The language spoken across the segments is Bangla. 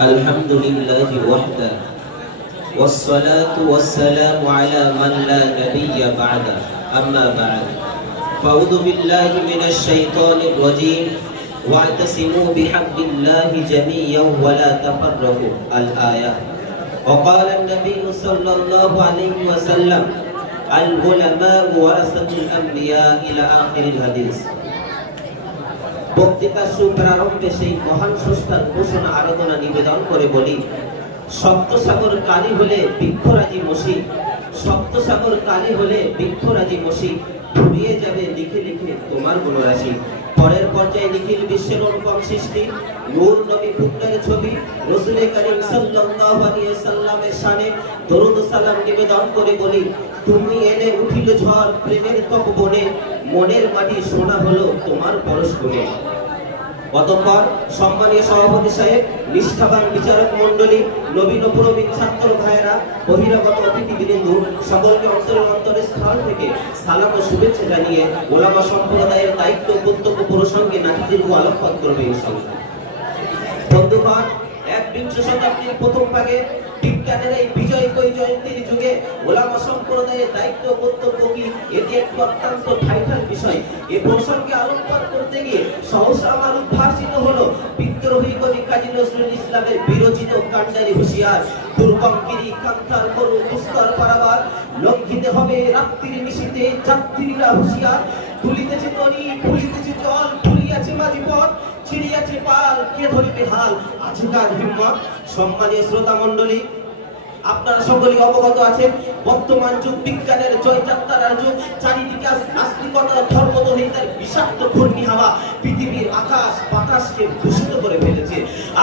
الحمد لله وحده والصلاة والسلام على من لا نبي بعده أما بعد فأعوذ بالله من الشيطان الرجيم واعتصموا بحبل الله جميعا ولا تفرقوا الآية وقال النبي صلى الله عليه وسلم العلماء ورثة الأنبياء إلى آخر الحديث বক্তৃতা শুভারম্ভে সেই মহান স্রষ্টার ঘোষণা আরাধনা নিবেদন করে বলি সপ্তসাগর কালী হলে বৃক্ষরাজি মসি সপ্তসাগর কালী হলে বৃক্ষরাজি মসি ফুরিয়ে যাবে লিখে লিখে তোমার গুণরাশি পরের পর্যায়ে নিখিল বিশ্বের অনুপম সৃষ্টি নূর নবী পুত্রের ছবি রাসূল করিম সাল্লাল্লাহু আলাইহি সাল্লামের শানে দরুদ ও সালাম নিবেদন করে বলি তুমি এলে উঠিল ঝড় প্রেমের তপবনে মনের মাটি সোনা হলো তোমার পরশ গুণে অতঃপর সম্মানীয় সভাপতি সাহেব নিষ্ঠাবান বিচারক মণ্ডলী নবীন প্রবীণ ছাত্র ভাইয়েরা বহিরাগত অতিথিবৃন্দ সকলকে অন্তরের স্থল থেকে সালাম ও শুভেচ্ছা জানিয়ে ওলামা সম্প্রদায়ের দায়িত্ব কর্তব্য প্রসঙ্গে নাতিদীর্ঘ আলোকপাত করবে ইনশাআল্লাহ। বন্ধুগণ, একবিংশ শতাব্দীর প্রথম ভাগে বিজ্ঞানের এই বিজয়করী জয়ন্তীর যুগে ওলামা সম্প্রদায়ের দায়িত্ব কর্তব্য কি এটি একটি অত্যন্ত ভাইটাল বিষয়। এই প্রসঙ্গে আলোকপাত করতে গিয়ে সহসা আমার উদ্ভাসিত হলো বিদ্রোহী কবি কাজী নজরুল ইসলামের বিরচিত কান্ডারি হুঁশিয়ার দুর্গমগিরি কান্তার করু দুস্তর পারাবার লঙ্ঘিতে হবে রাত্রির নিশীথে যাত্রীরা হুঁশিয়ার তুলিতেছে তরি ফুলিতেছে জল ফুলিয়াছে মাঝি পথ ছিড়িয়াছে পাল কে ধরিবে হাল আছে কার হিম্মত। সম্মানীয় শ্রোতা মণ্ডলী, আপনারা সকলেই অবগত আছেন বর্তমান যুগ বিজ্ঞানের জয়যাত্রার যুগ। চারিদিকে নাস্তিকতা ধর্মদহিতার বিষাক্ত ঘূর্ণি হাওয়া পৃথিবীর আকাশ বাতাসকে দূষিত করে ফেলেছে।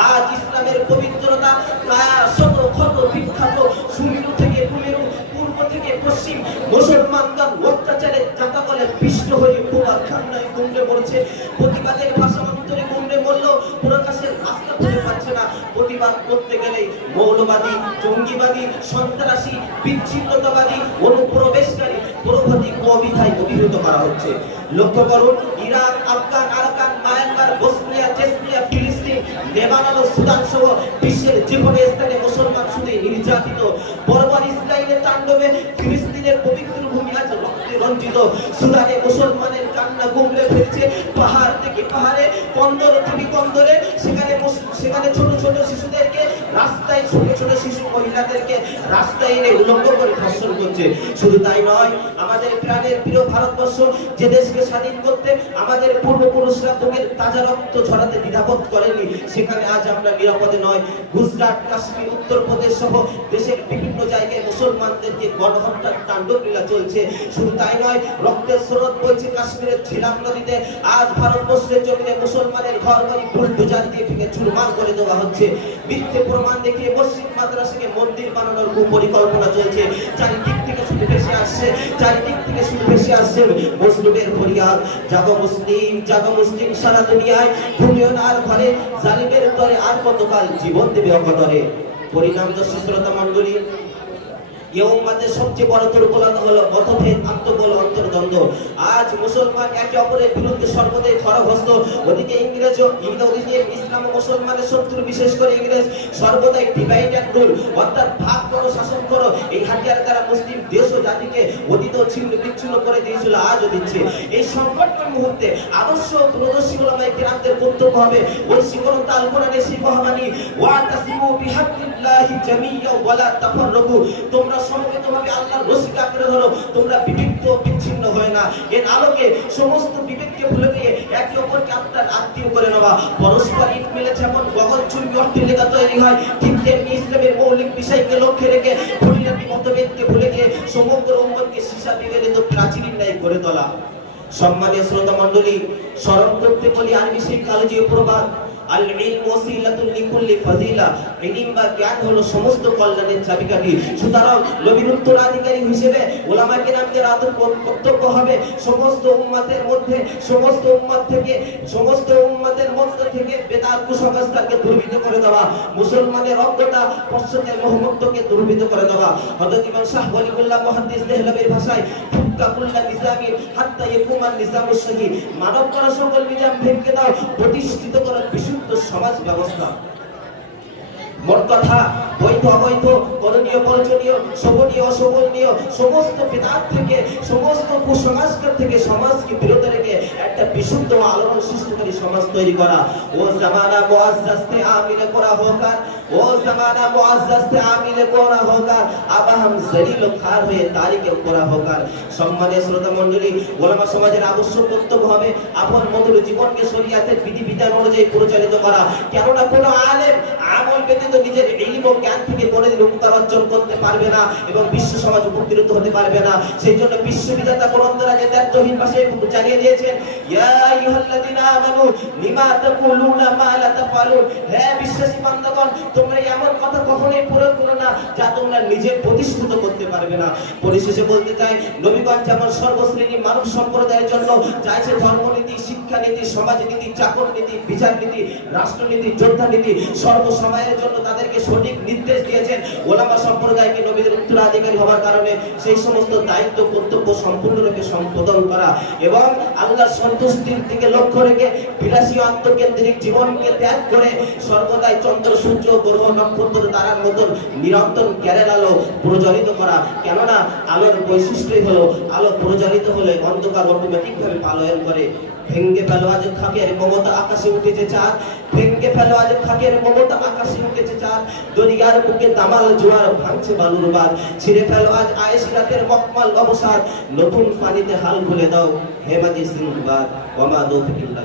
আজ ইসলামের পবিত্রতা কায়া শত ক্ষত বিখ্যাত সুমেরু থেকে কুমেরু পূর্ব থেকে পশ্চিম মুসলমানগণ অত্যাচারের জাতাকলে পিষ্ট হয়ে প্রবাদ খান্নায় গুমড়ে পড়ছে। প্রতিবাদের ভাষা অন্তরে গুমড়ে মরলেও প্রকাশের রাস্তা খুঁজে পাচ্ছে না। প্রতিবাদ করতে গেলে মৌলবাদী জঙ্গিবাদী সন্ত্রাসী বিচ্ছিন্নতাবাদী অনুপ্রবেশকারী প্রভৃতি অবিধায় অভিহিত করা হচ্ছে। লক্ষ্য করুন, Iraq Afghan Arakan Myanmar Bosnia Chechnya ফিলিস্তিন লেবানন ও সুদান সহ বিশ্বের যে কোনো স্থানে মুসলমান শুধু নির্যাতিত। বর্বর ইসরায়েলের তাণ্ডবে ফিলিস্তিনের পবিত্র ভূমি আজ রক্তে রঞ্জিত। সুদানে মুসলমানের কান্না গুমড়ে ফেলছে পাহাড় থেকে পাহাড়ে বন্দর থেকে বন্দরে। সেখানে ছোট ছোট শিশুদেরকে রাস্তায় ছোট ছোট শিশু মহিলাদেরকে রাস্তায় এনে উলঙ্গ করে ধর্ষণ করছে। শুধু তাই নয়, আমাদের প্রাণের প্রিয় ভারতবর্ষ যে দেশকে স্বাধীন করতে আমাদের পূর্বপুরুষরা বুকের তাজা রক্ত ঝরাতে দ্বিধাবোধ করেনি, সেখানে আজ আমরা নিরাপদে নয়। গুজরাট কাশ্মীর উত্তরপ্রদেশ সহ দেশের বিভিন্ন জায়গায় মুসলমানদেরকে গণহত্যার তাণ্ডব লীলা চলছে। শুধু তাই নয়, রক্তের স্রোত বইছে কাশ্মীরের ঝিলাম নদীতে। আজ ভারতবর্ষের জমিনে মুসলমানের ঘর বাড়ি বুলডোজার দিয়ে ভেঙে চুরমার করে দেওয়া হচ্ছে। মিথ্যে প্রমাণ দেখিয়ে মসজিদ মাদ্রাসাকে মন্দির বানানোর কুপরিকল্পনা চলছে। চারিদিক থেকে শুধু ভেসে আসছে মুসলিমের ফরিয়াদ, জাগো মুসলিম সারা দুনিয়ায় ঘুমিও না আর ঘরে, জালিমের তরে আর কতকাল জীবন দেবে অকতরে। পরিণাম দর্শী শ্রোতা মণ্ডলী, এই উম্মতের সবচেয়ে বড় দুর্বলতা হলো মতভেদ, আত্মবল, অন্তর্দ্বন্দ্ব। আজ মুসলমান একে অপরের বিরুদ্ধে সর্বদাই খড়গহস্ত। ওদিকে ইসলাম ও মুসলমানের শত্রু, বিশেষ করে ইংরেজ সর্বদাই ডিভাইড অ্যান্ড রুল অর্থাৎ ভাগ করো শাসন করো এই হাতিয়ার দ্বারা মুসলিম দেশ ও জাতিকে অতীতেও ছিন্ন বিচ্ছিন্ন করে দিয়েছিল, আজও দিচ্ছে। এই সংকটময় মুহূর্তে আদর্শ প্রদর্শী ওলামায়ে কিরামদের কর্তব্য হবে ঐশিকতা আল কোরআনের সেই মহাবাণী ওয়াতাসিমু বিহাবলিল্লাহি জামিআ ওয়ালা তাফাররাকু, তোমরা সমবেতভাবে আল্লাহর রশিকে আঁকড়ে ধরো, তোমরা বিভক্ত বিচ্ছিন্ন হয় না। এর আলোকে সমস্ত বিভেদকে ভুলে গিয়ে একে অপরকে আপনার আত্মীয় করে নেওয়া। পরস্পর ইট মিলে যেমন গগনচুম্বী অর্থের লেখা তৈরি হয়, ঠিক তেমনি ইসলামের মৌলিক বিষয়কে লক্ষ্যে রেখে খুঁটিনাটি মতভেদকে ভুলে গিয়ে সমগ্র উম্মতকে সীসা বিভেদিত প্রাচীরের ন্যায় করে তোলা। সম্মানীয় শ্রোতা মণ্ডলী, স্মরণ করতে বলি আরবি সেই কালজীয় প্রবাদ আল ইলম ওয়াসিলাতুন লিকুল্লি ফাজিলা, ইলম বা জ্ঞান হলো সমস্ত কল্যাণের চাবিকাঠি। সুতরাং নবীর উত্তরাধিকারী হিসেবে ওলামায়ে কেরামদের আদর কর্তব্য হবে সমস্ত উম্মতের মধ্য থেকে বেদাত কুসংস্কারকে দুর্বৃত্ত করে দেওয়া, মুসলমানের অজ্ঞতা পশ্চাতের মোহমুক্তকে দুর্বৃত্ত করে দেওয়া। হযরত ইমাম শাহ ওয়ালিউল্লাহ মুহাদ্দিস দেহলভীর ভাষায় ফুক্কাকুল্লা নিজামিন হাত্তা ইয়াকুমান নিজামুস সহি, মানব করা সকল নিজাম ভেঙে দাও, প্রতিষ্ঠিত করার বিশুদ্ধ সমাজ ব্যবস্থা। মোট কথা বৈধ অবৈধ, করণীয় বর্জনীয়, শোভনীয় অশোভনীয় সমস্ত বিদাত থেকে, সমস্ত কুসংস্কার থেকে সমাজকে বিরত রেখে একটা বিশুদ্ধ আলোড়ন সৃষ্টিকারী সমাজ তৈরি করা। ও জামানা মুআজ্জাজ थे आमिल कोरा होकर, वो जमाना मुआज्जज थे आमिल कोरा होकर, अब हम जलील खार हुए तारीख कोरा होकर। সম্মানীয় শ্রোতা মণ্ডলী, ওলামা সমাজের আবশ্যক কর্তব্য হবে আপন মধুর জীবনকে শরীয়তের বিধিবিধান অনুযায়ী পরিচালিত করা। কেননা কোনো আলেম আমল ব্যতীত নিজের ইলম ও জ্ঞান থেকে কোনোদিন উপকার অর্জন করতে পারবে না এবং বিশ্ব সমাজ উপকৃত হতে পারবে না। সেই জন্য বিশ্ববিধাতা কোরআন দ্বারা যে দায়িত্বহীন ভাষায় জানিয়ে দিয়েছেন, ইয়া আইয়ুহাল্লাযিনা আমানু লিমা তাকুলুনা মা লা তাফআলুন। হে বিশ্বাসী বান্দাগণ, তোমরা এমন কথা কখনোই প্রয়োগ করো না যা তোমরা নিজে প্রতিষ্ঠিত করতে পারবে না। পরিশেষে বলতে চাই, নবীগণ যেমন সর্বশ্রেণী মানব সম্প্রদায়ের জন্য চাইছে ধর্মনীতি, শিক্ষানীতি, সমাজনীতি, চাকরনীতি, বিচারনীতি, রাষ্ট্রনীতি, যোদ্ধানীতি, সর্বসময়ের জন্য তাদেরকে সঠিক নির্দেশ দিয়েছেন। ওলামা সম্প্রদায়কে নবীদের উত্তরাধিকারী হওয়ার কারণে সেই সমস্ত দায়িত্ব কর্তব্য সম্পূর্ণরূপে সম্পাদন করা এবং আল্লাহর সন্তুষ্টির দিকে লক্ষ্য রেখে বিলাসী আত্মকেন্দ্রিক জীবনকে ত্যাগ করে সর্বদাই চন্দ্র, সূর্য, গ্রহ, নক্ষত্র, তারার মতন নিরন্তর জ্ঞানের আলো প্রজ্বলিত করা। কেননা আলোর বৈশিষ্ট্যই হলো আলো প্রজ্বলিত হলে অন্ধকার অটোমেটিক ভাবে পালায়ন করে। ভেঙ্গে ফেলো আজ খাকের মমতা আকাশে উঠেছে চাঁদ, ভেঙ্গে ফেলো আজ খাকের মমতা আকাশে উঠেছে চাঁদ, দরিয়ার বুকে দামাল জোয়ার ভাঙছে বালুর বাঁধ, ছিঁড়ে ফেলো আজ আয়েশ রাতের মকমাল অবসাদ, নতুন পানিতে হাল খুলে দাও হে মাঝি সিংহবাদ। ওয়া মা তৌফিক ইল্লা